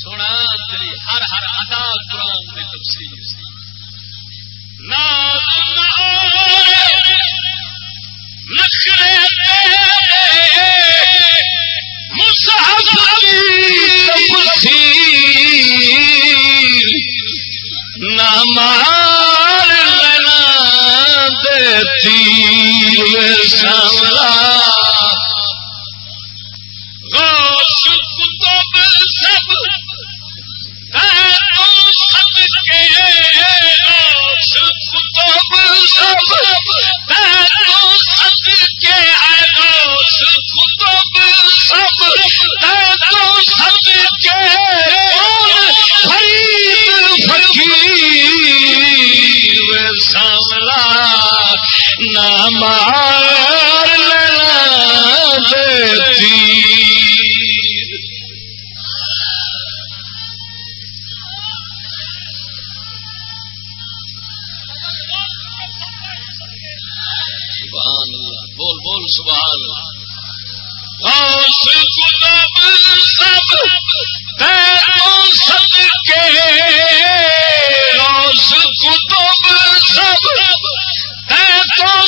सोना तेरी हर हर अदा कुरान में तफसीर नखरे मुसहफ ना मार लेना देती सांवला गौस कुतुब सब सदके गौस कुतुब सब सदके गौस कुतुब सब सदके फरीद फकीर सांवला ना मार लेना देती बोल बोल सुभान गौस कुतुब सब सदके गौस कुतुब सब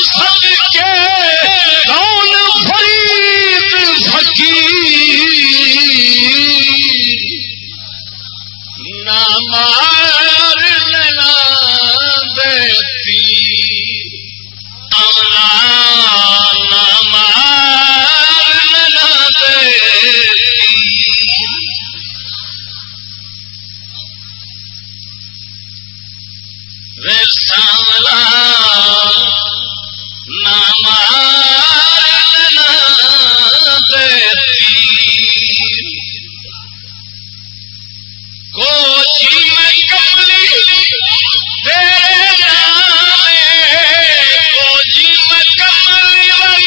सदके कौन फरीद फकीर ना मार लेना देती ना मार लेना देती वे सांवला ना मार लेना देती कोची में कमली तेरे नामे कोची में कमली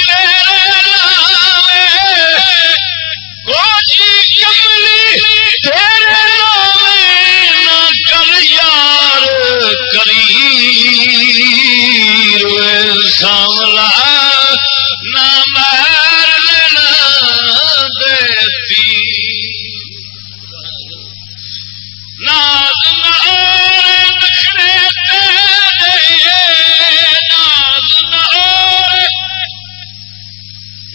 तेरे नामे कोची कमली तेरे नामे ना कर यार करीर वे सांवला ना मार लेना देती नाज नौर नखरे तेरे नाज नौर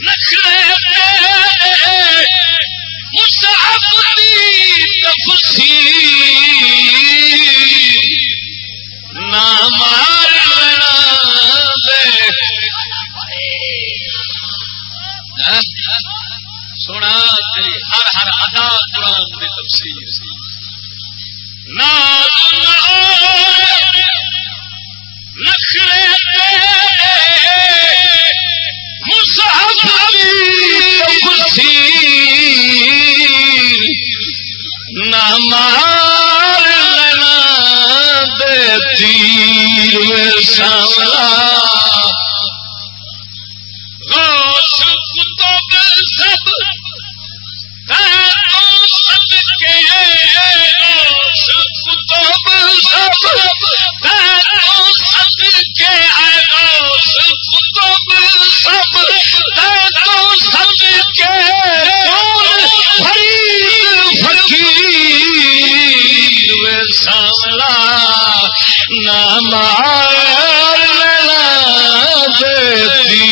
नखरे तेरे मुसहफ दी तफसीर ना मार लेना दे सुना तेरी हर हर अदा कुरान में तफसीर नाज नौर नखरे मुसहफ दी तफसीर ना मार लेना देती वे सांवला गौस कुतुब सब सदके गौस कुतुब सब सदके गौस कुतुब सब सदके कौन फरीद फकीर वे सांवला ना मार लेना देती